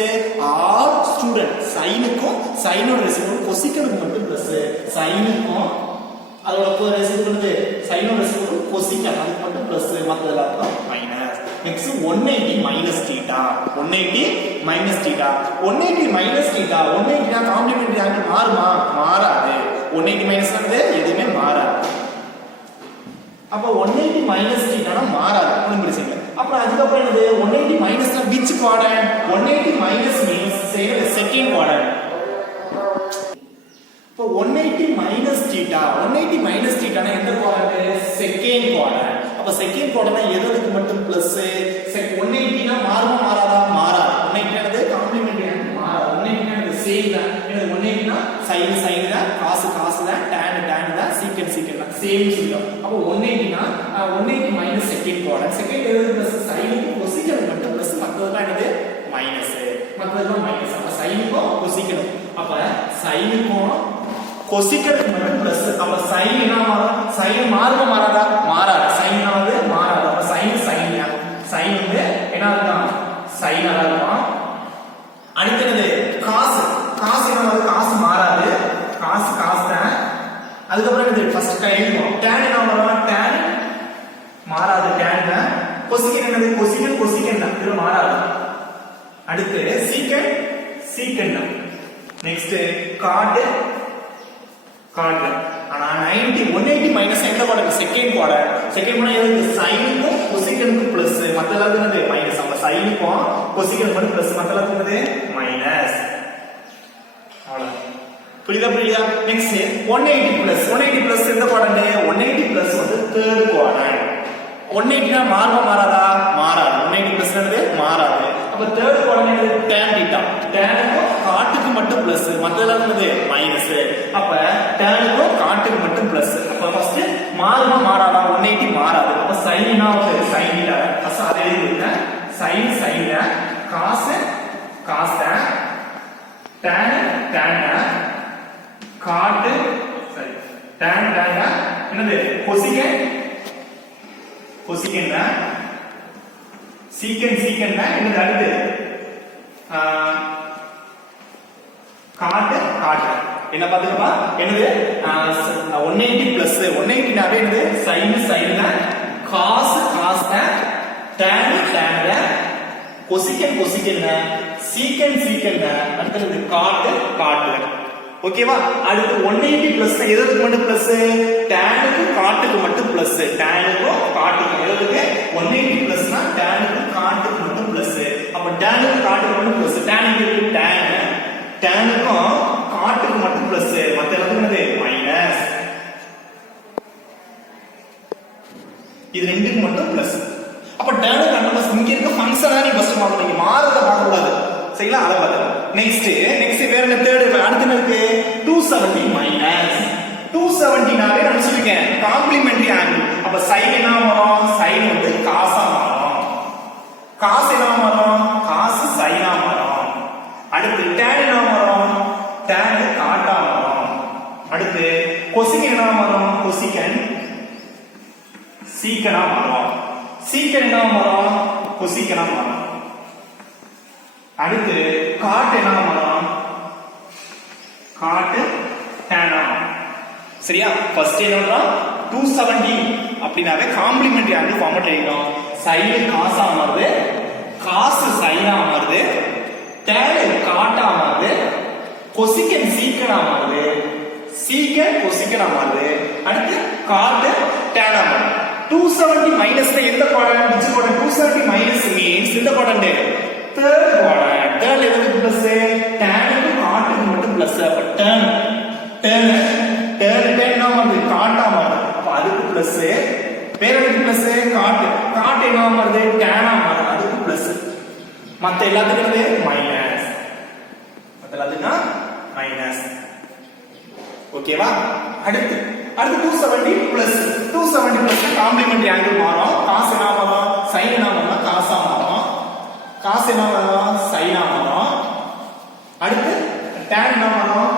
ஆல் ஸ்டூடண்ட் சைனுக்கும் சைனோட ரெசிபியூட் கொசிக்கனுக்கு மட்டும் பிளஸ். சைனுக்கும் அதோட ரெசிபியூட் சைனோட ரெசிபியூட் கொசிக்கன் அதுக்கு மட்டும் பிளஸ், மத்ததெல்லாம் minus. Next 180 minus theta. 180 minus theta. 180 minus theta. 180 complementary angle மாறுமா? மாறாது. 180 மைனஸ் வந்து எதுவுமே மாறாது. அப்ப 180 மைனஸ் தீட்டானா மாறாது. ஒண்ணும் பிரச்சனை இல்லை. அப்புறம் அதுக்கப்புறம் என்னது? 180 மைனஸ்னா which quadrant? 180 minus means second quadrant. இப்போ 180 மைனஸ் தீட்டா. 180 மைனஸ் தீட்டானா எந்த குவாட்ரண்ட்? Second quadrant. அப்ப செகண்ட் குவாட்ரண்ட்னா எதுக்கு மட்டும் பிளஸ்? 180னா மாறுமா மாறாதா? மாறாது. 180 என்னது? காம்ப்ளிமெண்டரி ஆங்கிள் மாறாது. 180 என்னது? சேம் தான். என்னது? 180னா சைன் சைன் தான், காசு காசு தான், டான் டான் தான், சீக்கன் சீக்கன் தான், சேம் சொல்றோம். அப்போ 180னா 180 மைனஸ் செகண்ட் குவாட்ரண்ட். செகண்ட் எது பிளஸ்? சைனுக்கு கொசிக்கனுக்கு மட்டும் பிளஸ், மத்ததெல்லாம் என்னது? மைனஸ். மத்ததெல்லாம் மைனஸ். அப்ப சைனுக்கும் கொசிக்கனும். அப்ப சைனுக்கும் கொசிக்கனுக்கு மட்டும் பிளஸ். அப்ப சைன் என்ன மாறும்? சைன் மாறுமா மாறாதா? மாறாது. சைன் வந்து மாறாது. அப்ப சைன் சைன் சைன் வந்து என்ன இருக்கும்? சைனா இருக்கும். அடுத்தது காசு. காசு என்ன வந்து? காசு மாறாது. காசு காசு தான். அதுக்கப்புறம் இது ஃபர்ஸ்ட் கையிலும் tan என்ன வரும்? tan மாறாது. tan தான். கொசிக்கன் என்னது? கொசிக்கன் கொசிக்கன் தான். இது மாறாது. அடுத்து சீக்கன் சீக்கன் தான். Next cot cot. ஆனா 180 மைனஸ் எந்த quadrant? Second quadrant. Second quadrant எதுக்கு? சைனுக்கும் கொசிக்கனுக்கும் பிளஸ், மத்தெல்லாம் என்னது? மைனஸ். அப்ப சைனுக்கும் கொசிக்கனுக்கு மட்டும் பிளஸ், மத்தெல்லாம் என்னது? மைனஸ். அவ்வளவுதான். புரியுதா? புரியுதா? Next 180 plus. 180 பிளஸ் எந்த குவாட்ரண்ட்? 180 பிளஸ் வந்து தேர்ட் குவாட்ரண்ட். 180னா மாறுமா மாறாதா? மாறாது. 180 பிளஸ் என்னது? மாறாது. அப்ப தேர்ட் குவாட்ரண்ட் என்னது? tan θ. tanக்கும் காட்டுக்கு மட்டும் பிளஸ், மத்ததெல்லாம் என்னது? மைனஸ். அப்ப tanக்கும் காட்டுக்கு மட்டும் பிளஸ். அப்ப ஃபர்ஸ்ட் மாறுமா மாறாதா? 180 மாறாது. அப்ப sin என்ன ஆகுது? sin θ. ஃபர்ஸ்ட் அதை எழுதிருங்க. sin sin cos cos tan tan காட்டு சரி tan tan என்னது? கொசிகன் கொசிகன் சீக்கன் சீக்கன் என்னது? அடுத்து காட்டு காட்டு என்ன பாத்துக்கப்பா? என்னது? 180 பிளஸ் 180னாவே என்னது? sin sin cos cos tan tan கொசிகன் கொசிகன் சீக்கன் சீக்கன் அடுத்து காட்டு காட்டு. ஓகேவா? அடுத்து 180 பிளஸ் எதுக்கு மட்டும் பிளஸ்? டானுக்கு காட்டுக்கு மட்டும் பிளஸ். டானுக்கும் காட்டுக்கு எதுக்கு? 180 பிளஸ்னா டானுக்கு காட்டுக்கு மட்டும் பிளஸ். அப்ப டானுக்கு காட்டுக்கு மட்டும் பிளஸ். டானுக்கு டான் டானுக்கும் காட்டுக்கு மட்டும் பிளஸ், மத்த எல்லாத்துக்கும் என்னது? மைனஸ். இது ரெண்டுக்கு மட்டும் பிளஸ். அப்ப டானுக்கு அந்த பிளஸ் இங்க இருக்க ஃபங்க்ஷனா நீ ஃபர்ஸ்ட் பார்க்கணும். நீங்க மாறத பார்க்க கூடாது. சரிங்களா? அத பாருங்க. நெக்ஸ்ட் வேற என்ன? தேர்ட் அடுத்து இருக்கு 270 மைனஸ் 270னாவே நான் சொல்லிருக்கேன் காம்ப்ளிமெண்டரி ஆங்கிள். அப்ப sin என்ன வரும்? sin வந்து காசா மாறும். காசு என்ன வரும்? காசு சைனா மாறும். அடுத்து tan என்ன வரும்? tan காட்டா மாறும். அடுத்து கொசிகன் என்ன வரும்? கொசிகன் சீக்கனா மாறும். சீக்கன் என்ன வரும்? கொசிக்கனா மாறும். அடுத்து காட்டு என்ன மாறும்? காட்டு டேனா. சரியா? ஃபர்ஸ்ட் என்னன்னா 270 அப்படினாவே காம்ப்ளிமெண்டரி ஆங்கிள் ஃபார்மட் எழுதணும். சைன் காசா மாறுது, காசு சைனா மாறுது, டேன் காட்டா மாறுது, கொசிகன் சீக்கனா மாறுது, சீக்கன் கொசிக்கனா மாறுது. அடுத்து காட்டு டேனா மாறுது. 270 மைனஸ்ல எந்த quadrant? which quadrant? 270 minus means இந்த குவாட்ரண்ட் தேர்ட் குவாட்ரண்ட். தேர்ட் எதுக்கு பிளஸ்? டானுக்கு காட்டுக்கு மட்டும் பிளஸ். அப்ப டான் டான் டான் என்ன வருது? காட்டா மாறுது. அப்ப அதுக்கு பிளஸ். வேற எதுக்கு பிளஸ்? காட்டு காட்டு என்ன வருது? டானா மாறுது. அதுக்கு பிளஸ். மத்த எல்லாத்துக்கும் மைனஸ். மத்த எல்லாத்துக்கும் மைனஸ். ஓகேவா? அடுத்து 270 பிளஸ் 270 பிளஸ் காம்ப்ளிமெண்டரி ஆங்கிள் மாறும். காஸ் என்ன மாறும்? sin என்ன மாறும்? காசா மாறும். காஸ் என்ன மாறும்? sin ஆ மாறும். அடுத்து tan என்ன மாறும்?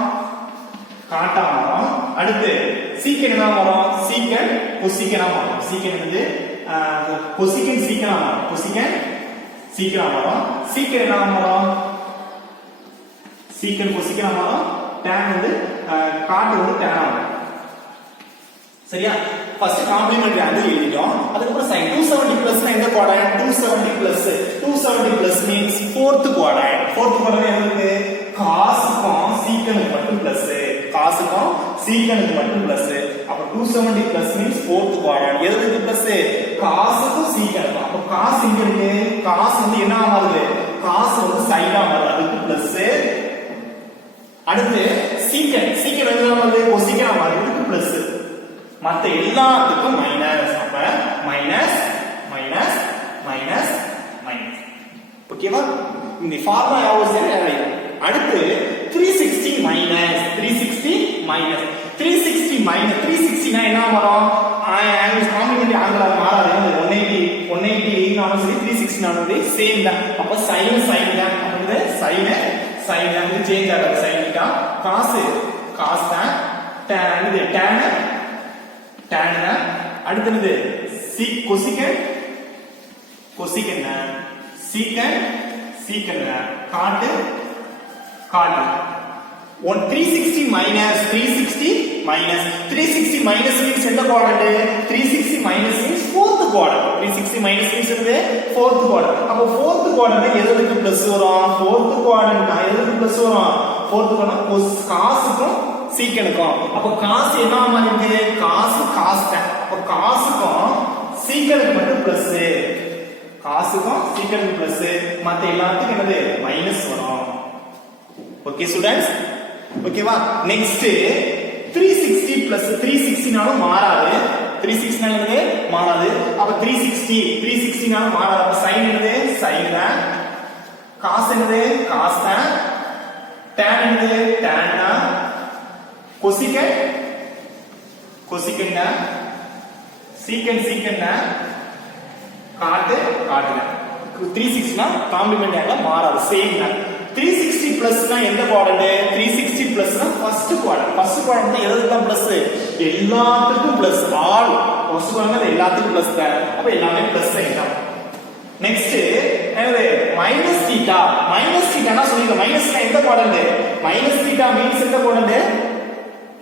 காட்டா மாறும். அடுத்து சீக்கன் என்ன மாறும்? சீக்கன் கொசிக்கனா மாறும். சீக்கன் வந்து கொசிக்கன் சீக்கனா மாறும். கொசிக்கன் சீக்கனா மாறும். சீக்கன் என்ன மாறும்? சீக்கன் கொசிக்கனா மாறும். tan வந்து காட்டு வந்து tan ஆகும். சரியா? ஃபர்ஸ்ட் காம்ப்ளிமெண்டரி ஆங்கிள் எழுதிட்டோம். அதுக்கு அப்புறம் sin 270 பிளஸ்னா எந்த quadrant? 270 plus 270 plus means fourth quadrant. fourth quadrant என்னது? காஸ்க்கும் சீக்கனுக்கு மட்டும் பிளஸ். காஸ்க்கும் சீக்கனுக்கு மட்டும் பிளஸ். அப்ப 270 பிளஸ் மீன்ஸ் fourth quadrant. எதுக்கு பிளஸ்? காஸ்க்கும் சீக்கனுக்கும். அப்ப காஸ் எங்க இருக்கு? காஸ் வந்து என்ன ஆகுது? காஸ் வந்து sin ஆ மாறுது. அதுக்கு பிளஸ். அடுத்து சீக்கன் சீக்கன் என்ன ஆகுது? கொசிக்கனா மாறுது. இதுக்கு பிளஸ். மத்த எல்லாத்துக்கும் மைனஸ். அப்ப மைனஸ் மைனஸ் மைனஸ் மைனஸ். ஓகேவா? இந்த ஃபார்முலா யாவது. அடுத்து 360 மைனஸ் 360 மைனஸ் 360 மைனஸ் 360 னா என்ன வரும்? ஆங்கிள் காம்ப்ளிமெண்டரி ஆங்கிள் மாறாது. 180 180 நாலும் சரி 360 நாலும் சரி சேம் தான். அப்ப sin தான். அப்ப இது sin தான். இது சேஞ்ச் ஆகாது. sin θ cos cos தான். tan இது tan tan தான். அடுத்து கொசிக்கன் கொசிக்கன் தான். சீக்கன் சீக்கன் தான். காட்டு காட்டு. 360 minus 360 minus 360 minus means எந்த quadrant? 360 minus means fourth quadrant. 360 minus means என்னது? fourth quadrant. அப்ப fourth quadrant எதுக்கு பிளஸ் வரும்? fourth quadrant எதுக்கு பிளஸ் வரும்? fourth quadrant காசுக்கும் சீக்கனுக்கும். அப்ப காசு என்ன மாதிரி இருக்கு? காசு காஸ் தான். அப்ப காசுக்கும் சீக்கனுக்கு மட்டும் பிளஸ். காசுக்கும் சீக்கனுக்கு பிளஸ். மத்த எல்லாத்துக்கும் என்னது? மைனஸ் வரும். Okay students? ஓகேவா? நெக்ஸ்ட் 360 பிளஸ் 360 நாலும் மாறாது. 360 என்னது? மாறாது. அப்ப 360 நாலும் மாறாது. அப்ப sin என்னது? sin தான். cos என்னது? cos தான். tan என்னது? tan தான். cosecant cosecant தான். secant secant தான். காட்டு காட்டு தான். 360 னா காம்ப்ளிமெண்ட் ஆங்கிள் மாறாது. சேம் தான். 360 பிளஸ் னா எந்த குவாட்ரண்ட்? 360 பிளஸ் னா ஃபர்ஸ்ட் குவாட்ரண்ட். ஃபர்ஸ்ட் குவாட்ரண்ட் எதுக்கு பிளஸ்? எல்லாத்துக்கும் பிளஸ். ஆல் ஃபர்ஸ்ட் குவாட்ரண்ட் எல்லாத்துக்கும் பிளஸ் தான். அப்ப எல்லாமே பிளஸ் ஆயிடும். நெக்ஸ்ட் என்னது? Minus theta. மைனஸ் தீட்டானா சொல்லுங்க. மைனஸ் னா எந்த குவாட்ரண்ட்? மைனஸ் தீட்டா மீன்ஸ் எந்த குவாட்ரண்ட்?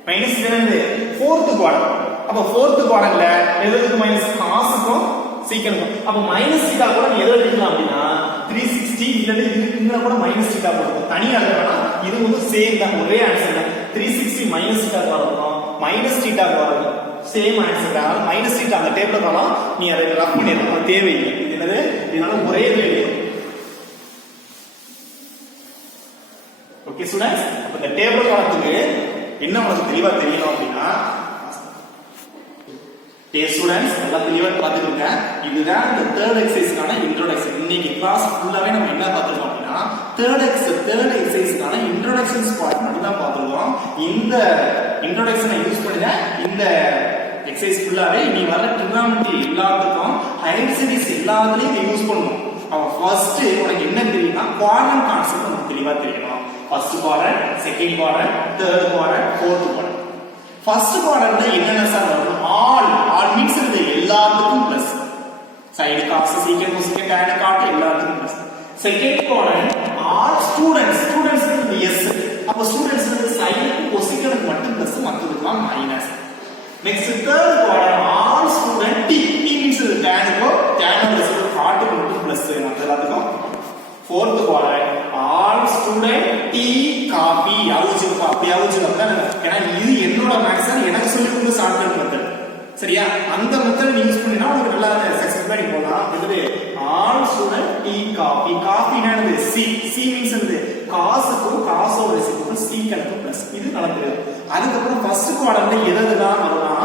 மைனஸ் என்னது? fourth quadrant. அப்ப fourth quadrantல எதுக்கு மைனஸ்? காசுக்கும் சீக்கனுக்கும். அப்ப மைனஸ் தீட்டா கூட எதை எடுக்கலாம் அப்படினா 360 இல்லது இதுக்கு கூட மைனஸ் தீட்டா போடுவோம். தனியா இல்லனா இது வந்து சேம் தான். ஒரே ஆன்சர் தான். 360 மைனஸ் தீட்டா வரணும். மைனஸ் தீட்டா வரணும். சேம் ஆன்சர் தான். மைனஸ் தீட்டா அந்த டேபிள்ல வரலாம். நீ அதை ரஃப் பண்ணிடலாம். அது தேவையில்லை. இது என்னது? இதனால ஒரே வேல்யூ. Okay students? அப்ப இந்த டேபிள் வரதுக்கு என்ன உங்களுக்கு தெளிவா தெரியணும் அப்படின்னா ஸ்டூடண்ட்ஸ் நல்லா தெளிவா பார்த்துக்கோங்க. இதுதான் இந்த தேர்ட் எக்ஸசைஸ்க்கான இன்ட்ரோடக்ஷன். இன்னைக்கு கிளாஸ் ஃபுல்லாவே நம்ம என்ன பார்த்துருக்கோம் அப்படின்னா தேர்ட் எக்ஸசைஸ்க்கான இன்ட்ரோடக்ஷன் பார்ட் மட்டும் தான் பார்த்துருக்கோம். இந்த இன்ட்ரோடக்ஷனை யூஸ் பண்ணி இந்த எக்ஸசைஸ் ஃபுல்லாவே நீ வர ட்ரிகோனோமெட்ரி எல்லாத்துக்கும் ஹையர் சீரிஸ் எல்லாத்துலயும் இதை யூஸ் பண்ணணும். அவன் ஃபர்ஸ்ட் உனக்கு என்ன தெரியும்னா குவாட்ரண்ட் கான்செப்ட் நமக்கு தெளிவா தெரியணும். First quadrant, second quadrant, third quadrant, fourth quadrant. First குவாட்ரண்ட்ல என்னென்ன சார் வரும்? ஆல் மீன்ஸ் இது எல்லாத்துக்கும் plus. Sine cos secant cosecant tan cot எல்லாத்துக்கும் plus. Second quadrant all students க்கு எஸ். அப்ப ஸ்டூடண்ட்ஸ் வந்து சைடுக்கு கொசிக்கனுக்கு மட்டும் பிளஸ், மத்ததுக்குலாம் minus. Next third quadrant all student T means இது tan க்கு tan பிளஸ் காட்டுக்கு மட்டும் பிளஸ், மத்த எல்லாத்துக்கும். fourth quadrant all student tea coffee அவுச்சுப்பா. அப்படி அவுச்சுப்பா. ஏன்னா இது என்னோட மேக்ஸ் எனக்கு சொல்லி கொடுத்த ஷார்ட்கட் மெத்தட். சரியா? அந்த மெத்தட் யூஸ் பண்ணினா உங்களுக்கு நல்லா சக்சஸ்ஃபுல்லா போலாம். இது all student tea coffee. காஃபினா என்னது? சி மீன்ஸ் என்னது? காசுக்கும் காசோட ரெசிபிக்கும் சீக்கனுக்கு பிளஸ். இது நல்லா தெரியும். அதுக்கு அப்புறம் ஃபர்ஸ்ட் குவாட்ரண்ட்ல எதெல்லாம் வரும்னா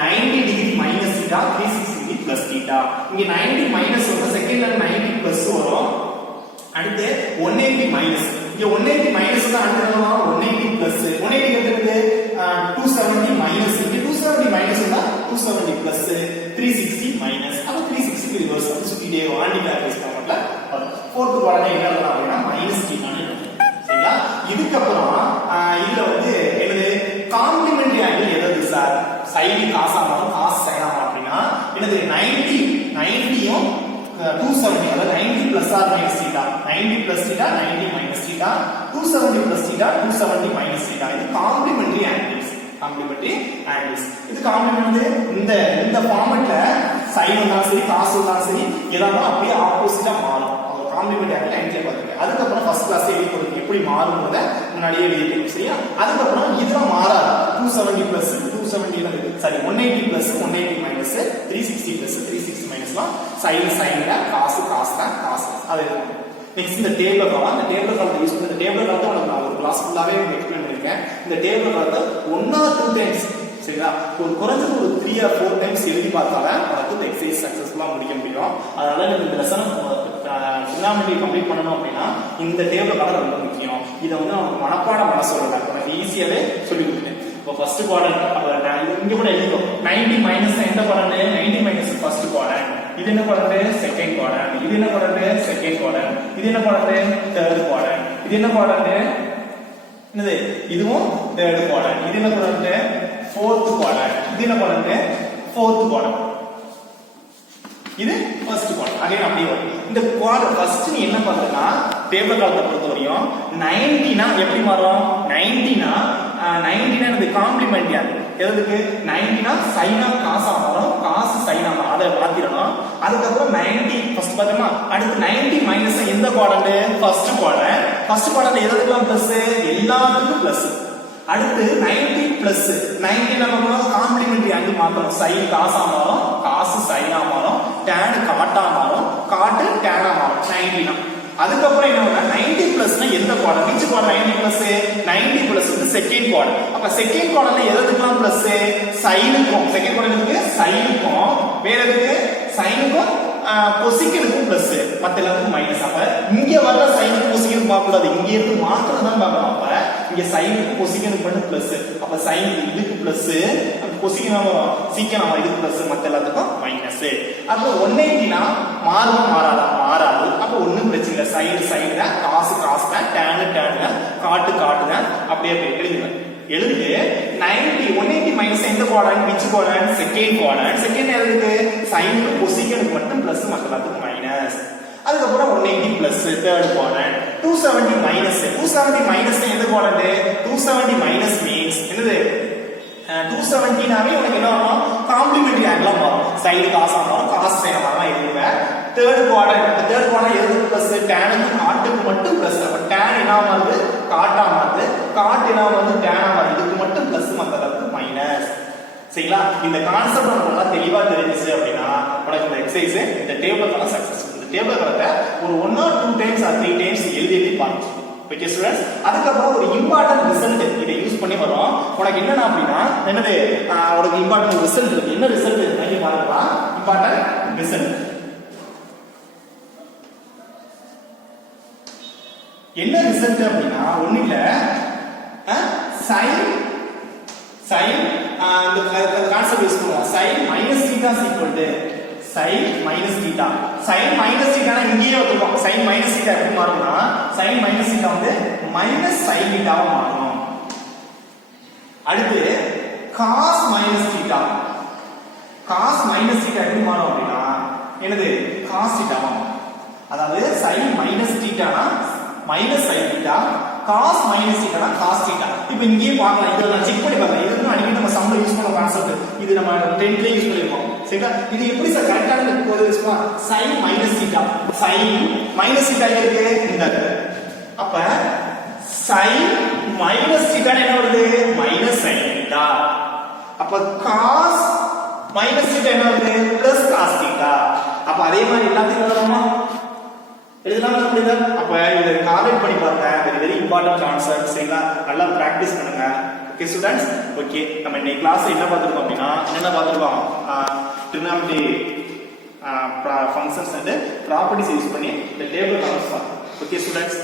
90 degree minus theta, 360 degree plus theta. இங்க 90 மைனஸ் வரும். செகண்ட்ல 90 பிளஸ் வரும். அடுத்து 180 மைனஸ். இங்க 180 மைனஸ் தான் அடுத்து 180 270 plus 360 minus அப்ப 360 ரிவர்ஸ் அப்படி சுத்திட்டே ஆன்டி கிளாக்வைஸ் ஃபார்மட்ல fourth குவாட்ரண்ட் என்ன எழுதலாம் அப்படினா மைனஸ் t ன்னு சரிங்களா இதுக்கு அப்புறம் இதுல வந்து என்னது காம்ப்ளிமெண்டரி ஆங்கிள் எது sir sin cos ஆமாலும் cos sin ஆமா அப்படினா என்னது 90 யும் 270 அதாவது 90 plus or minus theta 90 plus theta 90 minus theta 270 plus theta 270 minus theta இது காம்ப்ளிமெண்டரி ஆங்கிள்ஸ் இது காம்ப்ளிமெண்ட் இந்த ஃபார்மட்ல sin வந்தாலும் சரி cos வந்தாலும் சரி எதாவது அப்படியே ஆப்போசிட்டா மாறும் காம்ப்ளிமெண்ட் ஆங்கிள் என்கிட்ட பாருங்க அதுக்கு அப்புறம் ஃபர்ஸ்ட் கிளாஸ்ல எழுதி கொடுங்க எப்படி மாறும்ன்றத முன்னாடியே எழுதிட்டேன் சரியா அதுக்கு அப்புறம் இதெல்லாம் மாறாது 270 plus 270 ல sorry 180 plus 180 minus 360 plus 360 minusலாம் sin ல cos தான் cos அது நெக்ஸ்ட் இந்த டேபிள் காலம் அந்த டேபிள் காலத்தை யூஸ் பண்ணி இந்த டேபிள் காலத்தை உங்களுக்கு நான் ஒரு கிளாஸ் ஃபுல்லாவே எக்ஸ்பிளைன் பண்ணிருக்கேன் இந்த டேபிள் காலத்தை 1 or 2 டைம்ஸ் சரிங்களா ஒரு குறைஞ்சது ஒரு 3 or 4 டைம்ஸ் எழுதி பார்த்தாலே உங்களுக்கு இந்த எக்ஸசைஸ் சக்சஸ்ஃபுல்லா முடிக்க முடியும் அதனால நீங்க இந்த லெசனை ட்ரிகோனோமெட்ரி கம்ப்ளீட் பண்ணனும் அப்படினா இந்த டேபிள் காலம் ரொம்ப முக்கியம் இத வந்து நம்ம மனப்பாடம் பண்ண சொல்லல உங்களுக்கு ஈஸியாவே சொல்லி கொடுத்தேன் இப்போ ஃபர்ஸ்ட் குவாட்ரண்ட் அப்ப நான் இங்க கூட எழுதிக்கோ 90 மைனஸ் எந்த குவாட்ரண்ட் 90 மைனஸ் ஃபர்ஸ்ட் குவாட்ரண்ட் இது என்ன குவாட்ரண்ட் செகண்ட் குவாட்ரண்ட் இது என்ன குவாட்ரண்ட் செகண்ட் குவாட்ரண்ட் இது என்ன குவாட்ரண்ட் தேர்ட் குவாட்ரண்ட் இது என்ன குவாட்ரண்ட் என்னது இதுவும் தேர்ட் குவாட்ரண்ட் இது என்ன குவாட்ரண்ட் fourth quadrant இது என்ன குவாட்ரண்ட் fourth quadrant இது first quadrant அகைன் அப்படியே வரும் இந்த குவாட்ரண்ட் ஃபர்ஸ்ட் நீ என்ன பண்றனா டேபிள் காலத்தை பொறுத்தவரையும் 90 னா எப்படி மாறும் 90 னா இது காம்ப்ளிமெண்ட் ஆங்கிள் எதுக்கு 90 னா sin ஆஃப் cos ஆ மாறும் cos sin ஆ மாறும் அத மாத்திரணும் அதுக்கு அப்புறம் 90 ஃபர்ஸ்ட் பார்த்தோமா அடுத்து 90 மைனஸ் எந்த குவாட்ரண்ட் ஃபர்ஸ்ட் குவாட்ரண்ட் எதுக்குலாம் பிளஸ் எல்லாத்துக்கும் பிளஸ் அடுத்து 90 plus 90 நம்ம காம்ப்ளிமெண்டரி ஆங்கிள் மாத்தணும் sin cos ஆ மாறும் cos sin ஆ மாறும் tan cot ஆ மாறும் cot tan ஆ மாறும் 90 னா அதுக்கு அப்புறம் என்ன வரும் 90 plus னா எந்த குவாட்ரண்ட் which quadrant 90 plus வந்து செகண்ட் குவாட்ரண்ட் அப்ப செகண்ட் குவாட்ரண்ட்ல எதுக்குலாம் பிளஸ் sin-க்கும் செகண்ட் குவாட்ரண்ட்க்கு sin-க்கும் வேற எதுக்கு sin-க்கும் கொசிக்கனுக்கும் பிளஸ் மத்த எல்லாத்துக்கும் மைனஸ் அப்ப இங்க வர சைனுக்கு கொசிக்கனுக்கு பார்க்க கூடாது இங்க இருந்து மாத்திரம் தான் பார்க்கணும் அப்ப இங்க சைனுக்கு கொசிக்கனுக்கு மட்டும் பிளஸ் அப்ப சைன் இதுக்கு பிளஸ் கொசிக்கன் சீக்கன் இதுக்கு பிளஸ் மத்த எல்லாத்துக்கும் மைனஸ் அப்ப 180 னா மாறுமா மாறாது அப்ப ஒண்ணும் பிரச்சனை இல்ல சைடு தான் காஸ் தான் tan தான் காட்டு தான் அப்படியே எழுதிட்டு 180 மைனஸ் எந்த குவாட்ரண்ட் which quadrant செகண்ட் எதுக்கு சைனுக்கு கொசிக்கனுக்கு மட்டும் பிளஸ் மத்த எல்லாத்துக்கும் மைனஸ் அதுக்கு அப்புறம் 180 பிளஸ் தேர்ட் குவாட்ரண்ட் 270 மைனஸ் எந்த குவாட்ரண்ட் 270 மைனஸ் மீன்ஸ் என்னது 270 நாவே உங்களுக்கு என்ன வரும் காம்ப்ளிமெண்டரி ஆங்கிளா மாறும் சைடு cos ஆ மாறும் cos sin ஆ மாறும் எழுதுங்க தேர்ட் குவாட்ரண்ட் எதுக்கு பிளஸ் tan க்கு cot க்கு மட்டும் பிளஸ் அப்ப tan என்ன மாறுது cot ஆ மாறுது cot என்ன மாறுது tan ஆ மாறுது இதுக்கு மட்டும் பிளஸ் மத்ததுக்கு மைனஸ் சரிங்களா இந்த கான்செப்ட் உங்களுக்கு நல்லா தெளிவா தெரிஞ்சிச்சு அப்படினா உங்களுக்கு இந்த எக்சர்சைஸ் இந்த டேபிள்கான சக்சஸ் இந்த டேபிள்கான ஒரு 1 or 2 டைம்ஸ் or 3 டைம்ஸ் எழுதி பாருங்க ஓகே ஸ்டூடண்ட்ஸ் அதுக்கு அப்புறம் ஒரு இம்பார்ட்டன்ட் ரிசல்ட் இதை யூஸ் பண்ணி வரோம் உனக்கு என்னன்னா அப்படினா என்னது உனக்கு இம்பார்ட்டன்ட் ரிசல்ட் இருக்கு என்ன ரிசல்ட் இருக்கு பாருங்க இம்பார்ட்டன்ட் ரிசல்ட் என்ன ரிசல்ட் அப்படினா ஒண்ணு இல்ல sin இந்த கான்செப்ட் யூஸ் பண்ணுங்க sin minus theta is equal to sin minus theta னா இங்கேயே வந்துரும் sin minus theta எப்படி மாறும்னா sin minus theta வந்து minus sin theta ஆ மாறும் அடுத்து cos minus theta எப்படி மாறும் அப்படினா என்னது cos theta அதாவது sin minus theta னா minus sin theta cos minus theta னா cos theta இப்போ இங்கேயே பார்க்கலாம் இத நான் செக் பண்ணி பார்க்கலாம் இது அன்னைக்கு நம்ம சம்ல யூஸ் பண்ண கான்செப்ட் இது நம்ம 10th ல யூஸ் பண்ணிருக்கோம் சரிங்களா இது எப்படி சார் கரெக்ட்டான கோட் யூஸ்மா sin minus theta இருக்கு இந்த அப்ப sin minus theta என்ன வருது minus sin theta அப்ப cos minus theta என்ன வருது plus cos theta அப்ப அதே மாதிரி எல்லாத்தையும் எழுதலாமா முடியுதா அப்ப இத கால்குலேட் பண்ணி பாருங்க வெரி இம்பார்ட்டன்ட் கான்செப்ட் சரிங்களா நல்லா பிராக்டீஸ் பண்ணுங்க ஓகே ஸ்டூடண்ட்ஸ் ஓகே நம்ம இன்னைக்கு கிளாஸ் என்ன பார்த்திருக்கோம் அப்படினா என்ன பார்த்திருக்கோம் ட்ரிகோனோமெட்ரி ஃபங்க்ஷன்ஸ் அண்ட் ப்ராப்பர்ட்டிஸ் யூஸ் பண்ணி இந்த டேபிள் கான்செப்ட் ஓகே ஸ்டூடண்ட்ஸ்